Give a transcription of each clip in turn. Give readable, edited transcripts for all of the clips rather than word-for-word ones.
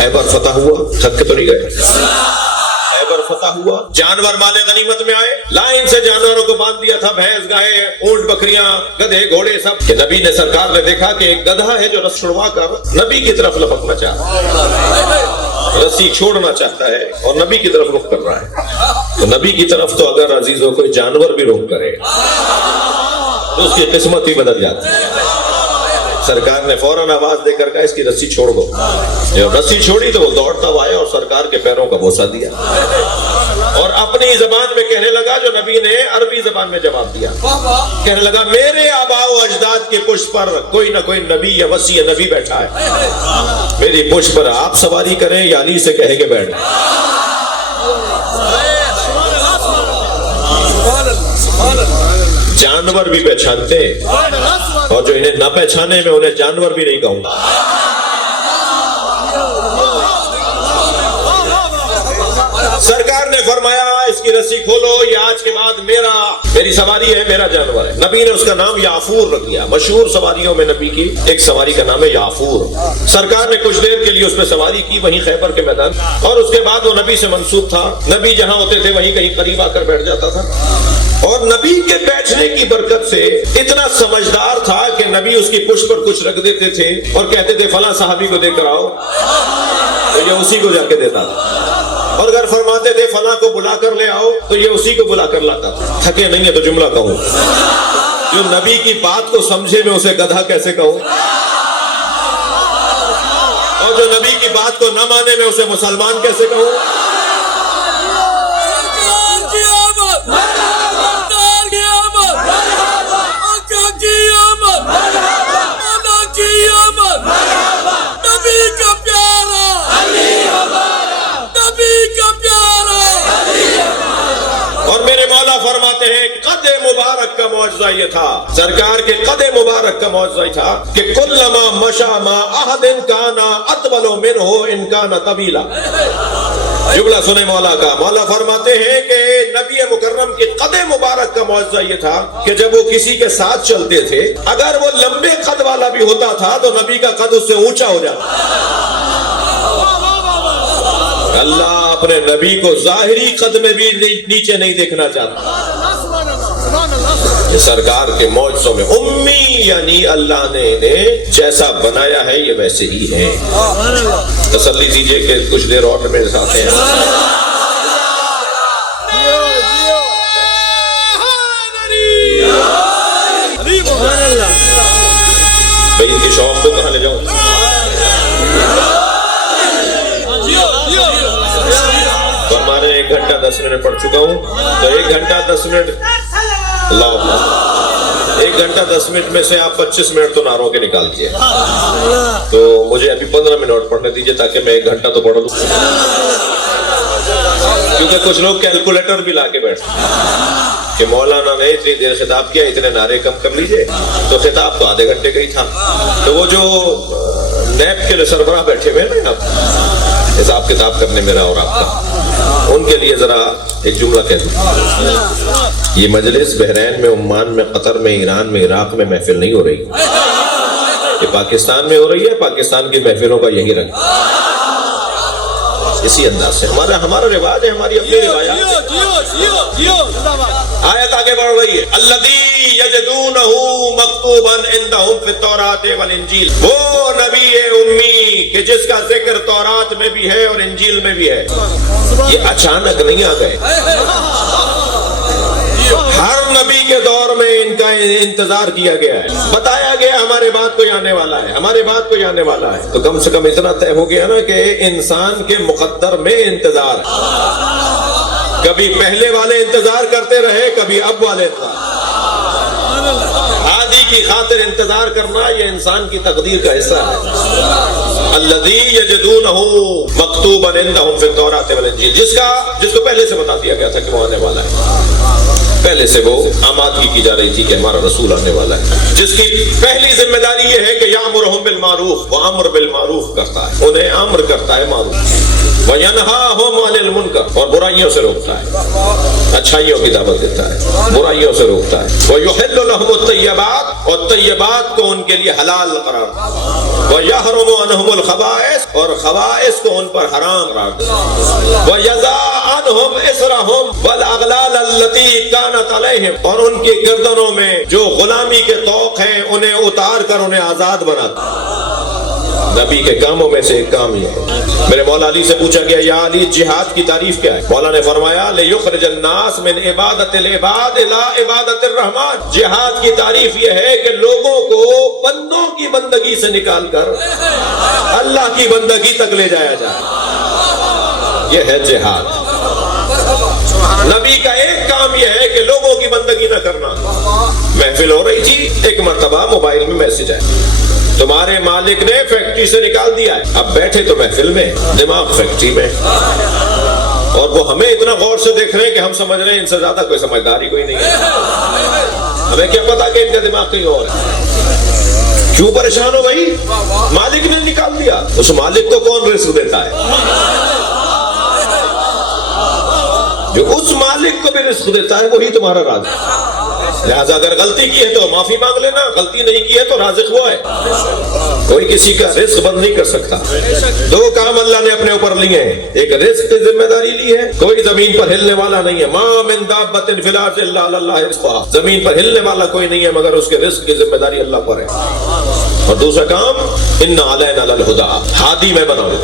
खैबर फतह हुआ, थक के तो नहीं गए। खैबर फतह हुआ, जानवर माले गनीमत में आए, लाइन से जानवरों को बांध दिया था, भैंस गाय ऊंट बकरियां गधे घोड़े सब। कि नबी ने सरकार ने देखा कि एक गधा है जो रस छुड़वा कर नबी की तरफ लपकना चाहता है, रस्सी छोड़ना चाहता है और नबी की तरफ रुख कर रहा है। तो नबी की तरफ तो अगर अजीजों कोई जानवर भी रुख करे तो उसकी किस्मत ही बदल जाती है। सरकार ने फौरन आवाज देकर कहा इसकी रस्सी छोड़ दो। जब रस्सी छोड़ी तो वो दौड़ता हुआ आया और सरकार के पैरों का बोसा दिया और अपनी जबान में कहने लगा जो नबी ने अरबी जबान में जवाब दिया। कहने लगा मेरे आबाओ अजदाद के पुष्प पर कोई ना कोई नबी या वसी नबी बैठा है, मेरी पुष्प पर आप सवारी करें या अली से कहे के बैठ। जानवर भी पहचानते हैं और जो इन्हें न पहचाने मैं उन्हें जानवर भी नहीं कहूंगा। सरकार ने फरमाया इसकी रस्सी खोलो, ये आज के बाद मेरी सवारी है, मेरा जानवर है। नबी ने उसका नाम याफूर रख दिया। मशहूर सवारियों में नबी की एक सवारी का नाम है याफूर। सरकार ने कुछ देर के लिए उसमें सवारी की वहीं खैबर के मैदान, और उसके बाद वो नबी से मंसूब था। नबी जहां होते थे वहीं कहीं करीब आकर बैठ जाता था और नबी के बैठने की बरकत से इतना समझदार था कि नबी उसकी पुष्प पर कुछ रख देते थे और कहते थे फला साहबी को देकर आओ, तो ये उसी को जाके देता था। और अगर फरमाते थे फला को बुला कर ले आओ तो ये उसी को बुला कर लाता था। थके नहीं है तो जुमला कहूं, जो नबी की बात को समझे मैं उसे गधा कैसे कहूं, और जो नबी की बात को न माने मैं उसे मुसलमान कैसे कहूं। और मेरे मौला फरमाते हैं कदे मुबारक का मौजज़ा ये था, सरकार के कदे मुबारक का मौजज़ा ये था कि कुल्लमा मशा मा अहदिन काना अतवलो मिनहु इन काना तवीला। जुमला सुने मौला का। मौला फरमाते हैं कि नबी मुकर्रम के कदे मुबारक का मौजज़ा ये था कि जब वो किसी के साथ चलते थे अगर वो लंबे कद वाला भी होता था तो नबी का कद उससे ऊंचा हो जाता। अल्लाह अपने नबी को जाहिरी कद में भी नीचे नहीं देखना चाहता। ये सरकार के मौजज़ों में उम्मी यानी अल्लाह ने इन्हें जैसा बनाया है ये वैसे ही है। तसल्ली दीजिए कि कुछ देर और मेरे साथ हैं। भाई इनके शौक को कहाँ ले जाऊं? तो हमारे 1 घंटा 10 मिनट पढ़ चुका हूँ, तो 1 घंटा 10 मिनट 1 घंटा 10 मिनट में से आप 25 मिनट तो नारों के निकाल दिए, तो मुझे अभी 15 मिनट पढ़ने दीजिए ताकि मैं 1 घंटा तो पढ़ दूँ। क्योंकि कुछ लोग कैलकुलेटर भी ला के बैठते कि मौलाना ने इतनी देर खिताब किया, इतने नारे कम कर लीजिए, तो खिताब तो आधे घंटे का ही था। तो वो जो नैब के लिए सरबराह बैठे हुए हैं ना हिसाब किताब करने मेरा और आपका, उनके लिए जरा एक जुमला कह दूं। ये मजलिस बहरैन में, ओमान में, कतर में, ईरान में, इराक में महफिल नहीं हो रही, ये पाकिस्तान में हो रही है। पाकिस्तान की महफिलों का यही रंग, इसी अंदाज से हमारा रिवाज है, हमारी अपनी रिवायात है। आयत आगे बढ़ रही है, अल्लज़ी यजदूनहु मक्तूबन इंदहुम फित-तौरात वल इंजील। वो नबी उम्मी कि जिसका जिक्र तौरात में भी है और इंजील में भी है। ये अचानक नहीं आ गए, हर नबी के दौर में इनका इंतजार किया गया है। बताया गया हमारे बाद कोई आने वाला है, हमारे बाद कोई आने वाला है। तो कम से कम इतना तय हो गया ना कि इंसान के मुकद्दर में इंतजार। कभी पहले वाले इंतजार करते रहे, कभी अब वाले। आदि की खातिर इंतजार करना ये इंसान की तकदीर का हिस्सा है। अल्लज़ी यजदूनहु मक्तूबन इंदहुम फित-तौरात वल इंजील, जिसको पहले से बता दिया गया था कि वो आने वाला है। पहले से वो आमादगी की जा रही थी कि हमारा रसूल आने वाला है। जिसकी पहली जिम्मेदारी ये है कि यामुरुहुम बिल मारूफ, वो अम्र बिल मारूफ करता है, उन्हें अम्र करता है मारूफ। وَيَنْهَاهُمْ عَنِ الْمُنْكَرِ، اور برائیوں سے روکتا ہے، اچھائیوں کی دعوت دیتا ہے، برائیوں سے روکتا ہے۔ وَيُحِلُّ لَهُمُ الطَّيِّبَاتِ، اور طیبات کو ان کے لیے حلال قرار دیتا ہے۔ وَيَحْرُمُ عَنْهُمُ الْخَبَائِثَ، اور خبائث کو ان پر حرام قرار دیتا ہے۔ وَيَضَعُ عَنْهُمْ إِصْرَهُمْ وَالْأَغْلَالَ الَّتِي كَانَتْ عَلَيْهِمْ، اور ان کی گردنوں میں جو غلامی کے طوق ہیں انہیں اتار کر انہیں آزاد بناتا ہے۔ نبی کے کاموں میں سے ایک کام یہ ہے۔ میرے مولا علی سے پوچھا گیا یا علی جہاد کی تعریف کیا ہے؟ مولا نے فرمایا لِيُخْرِجَ النَّاسَ مِنْ عِبَادَةِ الْعِبَادِ إِلَىٰ عِبَادَةِ الرَّحْمَٰنِ، جہاد کی تعریف یہ ہے کہ لوگوں کو بندوں کی بندگی سے نکال کر اللہ کی بندگی تک لے جایا جائے، یہ ہے جہاد۔ نبی کا ایک کام یہ ہے کہ لوگوں کی بندگی نہ کرنا۔ محفل ہو رہی تھی، ایک مرتبہ موبائل میں میسج آیا، تمہارے مالک نے فیکٹری سے نکال دیا ہے۔ اب بیٹھے تو محفل میں، دماغ فیکٹری میں، اور وہ ہمیں اتنا غور سے دیکھ رہے ہیں کہ ہم سمجھ رہے ہیں ان سے زیادہ کوئی سمجھداری کوئی نہیں ہے۔ ہمیں کیا پتا کہ ان کا دماغ کہیں اور ہے۔ کیوں پریشان ہو بھائی؟ مالک نے نکال دیا۔ اس مالک کو کون رزق دیتا ہے؟ جو اس مالک کو بھی رزق دیتا ہے وہی تمہارا رازق ہے۔ لہذا اگر غلطی کی ہے تو معافی مانگ لینا، غلطی نہیں کی ہے تو رازق وہ ہے، کوئی کسی کا رزق بند نہیں کر سکتا۔ دو کام اللہ نے اپنے اوپر لیے ہیں، ایک رزق کی ذمہ داری لی ہے، کوئی زمین پر ہلنے والا نہیں ہے، ما من دابۃ فی الارض الا علی اللہ رزقھا، زمین پر ہلنے والا کوئی نہیں ہے مگر اس کے رزق کی ذمہ داری اللہ پر ہے۔ اور دوسرا کام ان علینا للہدی، ہادی میں بناؤں گا،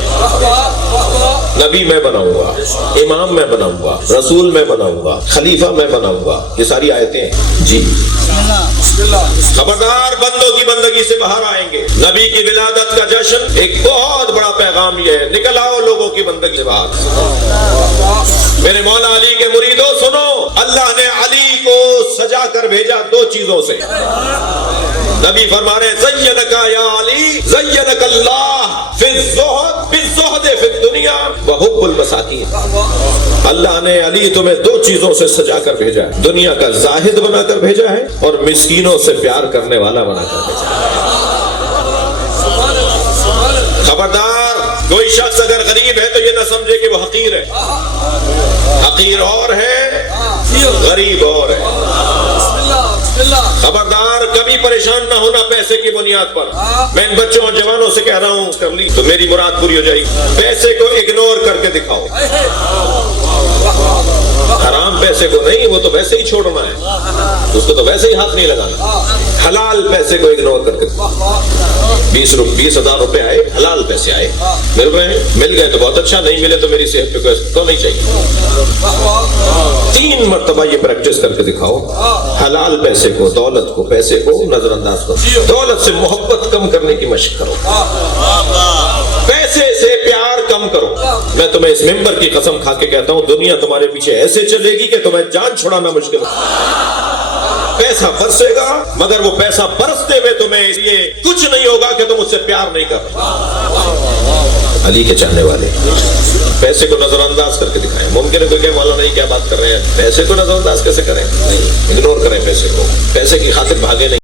نبی میں بناؤں گا، امام میں بناؤں گا، رسول میں بناؤں گا، خلیفہ میں بناؤں گا، یہ ساری آیتیں ہیں جی۔ خبردار بندوں کی بندگی سے باہر آئیں گے۔ نبی کی ولادت کا جشن ایک بہت بڑا پیغام یہ ہے، نکل آؤ لوگوں کی بندگی سے باہر۔ میرے مولا علی کے مریدوں سنو، اللہ نے علی کو سجا کر بھیجا دو چیزوں سے۔ نبی فرما رہے زینک یا علی زینک اللہ فی الزہد بالزہد فی الدنیا وحب المساکین، اللہ نے علی تمہیں دو چیزوں سے سجا کر بھیجا ہے، دنیا کا زاہد بنا کر بھیجا ہے اور مسکینوں سے پیار کرنے والا بنا کر بھیجا ہے۔ خبردار کوئی شخص اگر غریب ہے تو یہ نہ سمجھے کہ وہ حقیر ہے، حقیر اور ہے، غریب اور ہے۔ خبردار کبھی پریشان نہ ہونا پیسے کی بنیاد پر۔ میں ان بچوں اور جوانوں سے کہہ رہا ہوں کر لی تو میری مراد پوری ہو جائے گی، پیسے کو اگنور کر کے دکھاؤ، حرام پیسے کو نہیں، وہ تو ویسے ہی چھوڑنا ہے، اس کو تو ویسے ہی ہاتھ نہیں لگانا۔ حلال پیسے کو اگنور کر کے 20,000 روپے آئے، حلال پیسے آئے، مل رہے ہیں، مل گئے تو بہت اچھا، نہیں ملے تو میری صحت پہ تو نہیں چاہیے۔ 3 مرتبہ یہ پریکٹس کر کے دکھاؤ، حلال پیسے کو، دولت کو، پیسے کو نظر انداز کرو، دولت سے محبت کم کرنے کی مشق کرو، پیسے سے پیار کم کرو۔ میں تمہیں اس ممبر کی قسم کھا کے کہتا ہوں دنیا تمہارے پیچھے ایسے چلے گی کہ تمہیں جان چھڑانا مشکل ہے۔ پیسہ برسے گا مگر وہ پیسہ برستے ہوئے تمہیں اس لیے کچھ نہیں ہوگا کہ تم اس سے پیار نہیں کر رہے۔ علی کے چاہنے والے پیسے کو نظر انداز کر کے دکھائیں۔ ممکن ہے کوئی کہ مولانا نہیں کیا بات کر رہے ہیں، پیسے کو نظر انداز کیسے کریں؟ نہیں، اگنور کریں پیسے کو، پیسے کی خاطر بھاگے نہیں۔